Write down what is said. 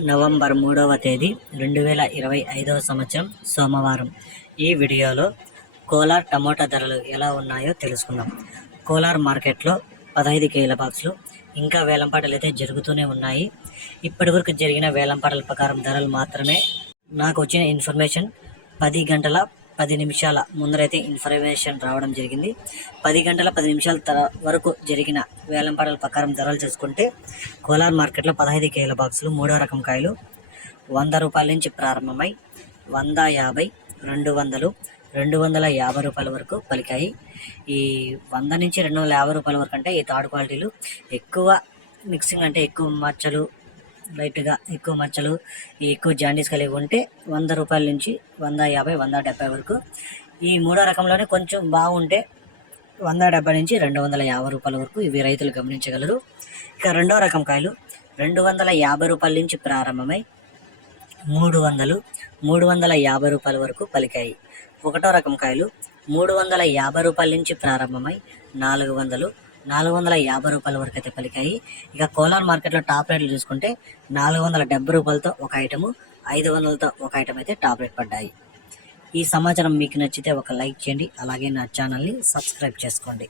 November మూడవ తేదీ రెండు వేల ఇరవై ఐదవ సంవత్సరం సోమవారం. ఈ వీడియోలో కోలార్ టమోటా ధరలు ఎలా ఉన్నాయో తెలుసుకుందాం. కోలార్ మార్కెట్లో పదహైదు కేల బాక్సులు ఇంకా వేలంపాటలు అయితే జరుగుతూనే ఉన్నాయి. ఇప్పటివరకు జరిగిన వేలంపాటల ప్రకారం ధరలు మాత్రమే. నాకు వచ్చిన ఇన్ఫర్మేషన్ పది గంటల పది నిమిషాల ముందరైతే ఇన్ఫర్మేషన్ రావడం జరిగింది. పది గంటల పది నిమిషాల తర వరకు జరిగిన వేలంపాటల ప్రకారం ధరలు చూసుకుంటే కోలార్ మార్కెట్లో పదహైదు కేల బాక్సులు మూడో రకం కాయలు వంద రూపాయల నుంచి ప్రారంభమై వంద యాభై రెండు వందలు రెండు వందల యాభై రూపాయల వరకు పలికాయి. ఈ వంద నుంచి రెండు వందల యాభై రూపాయల వరకు అంటే ఈ థర్డ్ క్వాలిటీలు ఎక్కువ మిక్సింగ్ అంటే ఎక్కువ మచ్చలు లైట్గా ఎక్కువ మచ్చలు ఎక్కువ జాండీస్ కలిగి ఉంటే వంద రూపాయల నుంచి వంద యాభై వంద డెబ్బై వరకు. ఈ మూడో రకంలోనే కొంచెం బాగుంటే వంద డెబ్బై నుంచి రెండు వందల యాభై రూపాయల వరకు ఇవి రైతులు గమనించగలరు. ఇక రెండో రకం కాయలు రెండు వందల యాభై రూపాయల నుంచి ప్రారంభమై మూడు వందలు మూడు వందల యాభై రూపాయల వరకు పలికాయి. ఒకటో రకం కాయలు మూడు వందల యాభై రూపాయల నుంచి ప్రారంభమై నాలుగు వందలు నాలుగు వందల యాభై రూపాయల వరకు అయితే పలికాయి. ఇక కోలార్ మార్కెట్లో టాప్ రేట్లు చూసుకుంటే నాలుగు వందల డెబ్బై రూపాయలతో ఒక ఐటము ఐదు వందలతో ఒక ఐటమ్ అయితే టాప్ రేట్ పడ్డాయి. ఈ సమాచారం మీకు నచ్చితే ఒక లైక్ చేయండి అలాగే నా ఛానల్ని సబ్స్క్రైబ్ చేసుకోండి.